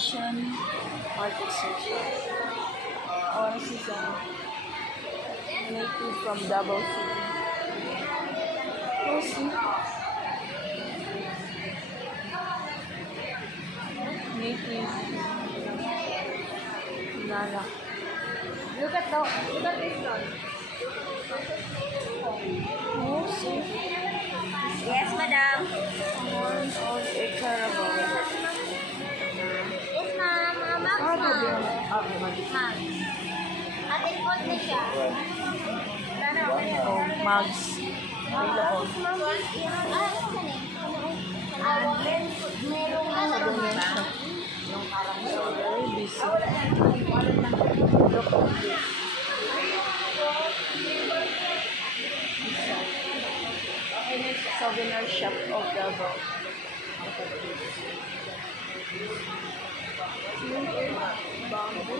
Collection Market Section. I want to see some native from Davao City. We'll see. Native. Nala. Look at this one. We'll see. Yes, madam. Orange or a caramel. Yes, ma'am. Max, Ah, ma'am. din. Max. Atin po na siya. Oh, mugs. Available. Merong ano ba? So, very busy. Look at this. Souvenir shop of Davao. Look at this. Bamboo.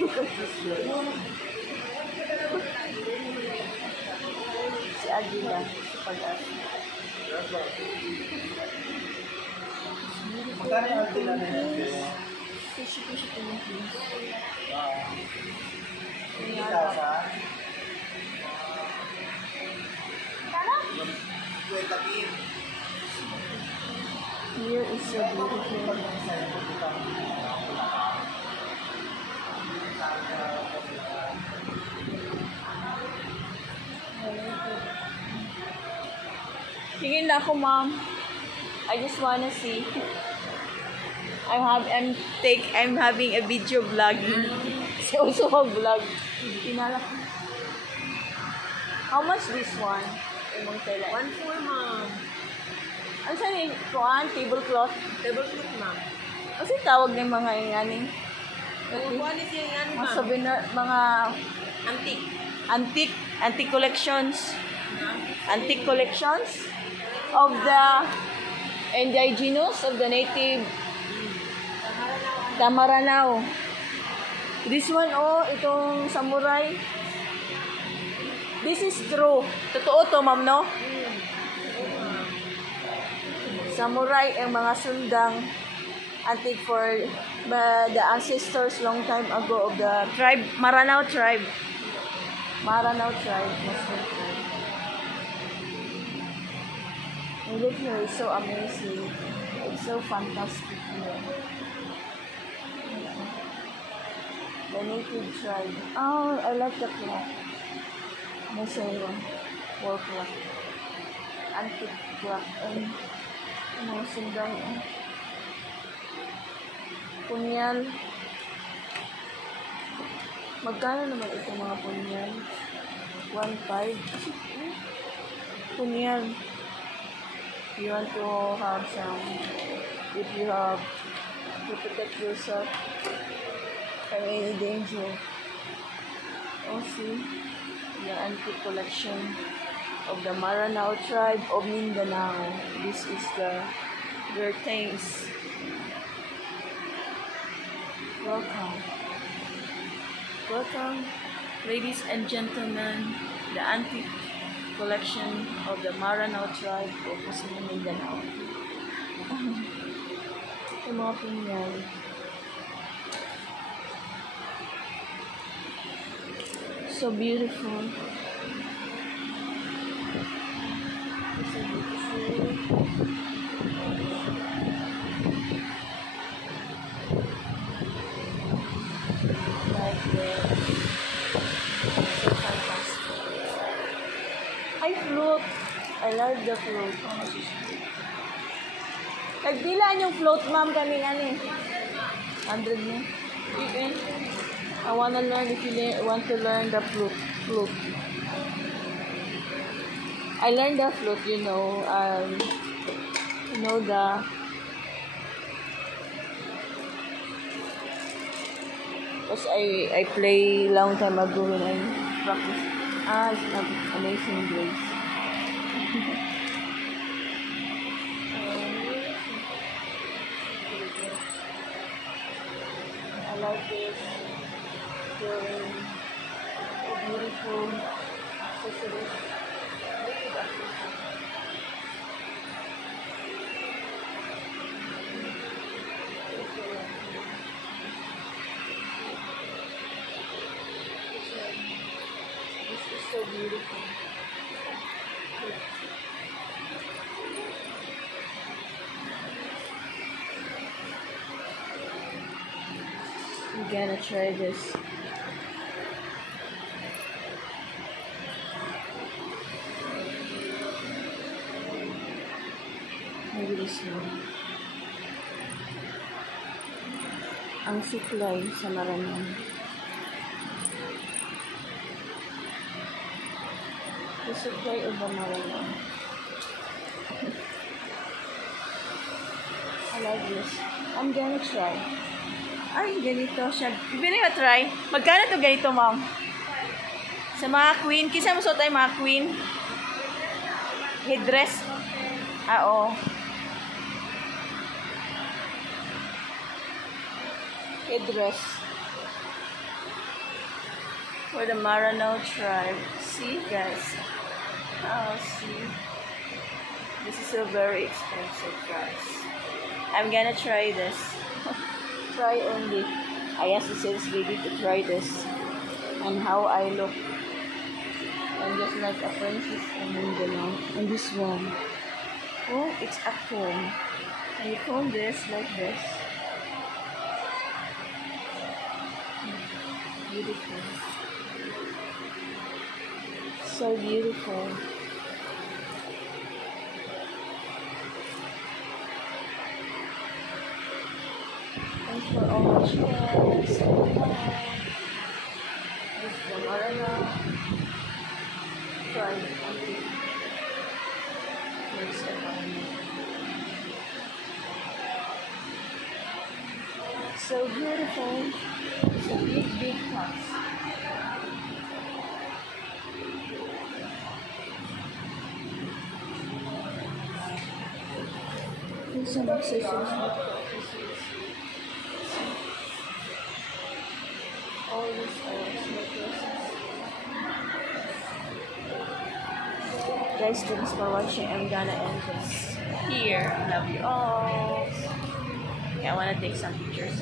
Look at this girl. Si Agila. Si Pag-asa. Magkano yung altin natin yung fish? Fishy Philippines. Hindi kasa. Wait, tapin. Here is so beautiful. Tingin na ako, ma'am. I just wanna see. I'm having a video vlogging. Kasi also mag-vlog. Tinala ko. How much this one? Imong tela. 1.4, ma'am. Ano saan yung kuhaan? Tablecloth? Tablecloth, ma'am. Ano saan tawag ng mga ingani? Kukuha niya yan, Mga ma'am. souvenir, mga Antique. antique collections. Antique collections of the indigenous, of the native Tamaranao. This one, oh, itong samurai. This is true. Totoo to, ma'am, no? Samurai ang mga sundang antique for the ancestors long time ago of the tribe, Maranao tribe. Maranao tribe, Muslim tribe. And look here, it's so amazing. It's so fantastic here. The native tribe. Oh, I like the clock. Nasa yun. Wall clock. Antique clock. And mga sundang punyal. Magkano naman itong mga punyal? 1.5. Punyal. You want to have some, if you have to protect yourself from any danger. Oh, see, the antique collection of the Maranao tribe of Mindanao. This is their things. Welcome. Welcome, ladies and gentlemen, the antique collection of the Maranao tribe of Muslim Mindanao. Yung mga punyal. So beautiful. So beautiful. Like this. So fantastic. Ay, float. I love the float. Nagbilaan yung float, ma'am, kami ano eh. 100 mo. Even. I wanna learn if you want to learn the float. I learned the float, you know the because I play long time ago when I practice. It's Amazing Grace. I like this. Very beautiful accessories. gonna try this. Maybe this one. Ang suklay sa Maranao. The suklay of the Maranao. I like this. I'm gonna try. Ay, ganito siya. Bili mo try. Magkano to ganito, ma'am? Sa mga queen. Kisa mo suot tayo mga queen? Headdress? Ah, oo. Headdress. For the Maranao tribe. See, guys. Oh, see. This is so very expensive, guys. I'm gonna try this. Try only. I asked the sales lady to try this and how I look. I'm just like a princess and and this one. Oh, it's a comb. And you comb this like this. Beautiful. So beautiful. Thanks for all the shares. This is the Maranao. Try it. Next time. So beautiful. It's a big, big house. There's some accessories. All these necklaces. Guys, thanks for watching. I'm gonna end this here. Love you all. Yeah, I wanna take some pictures.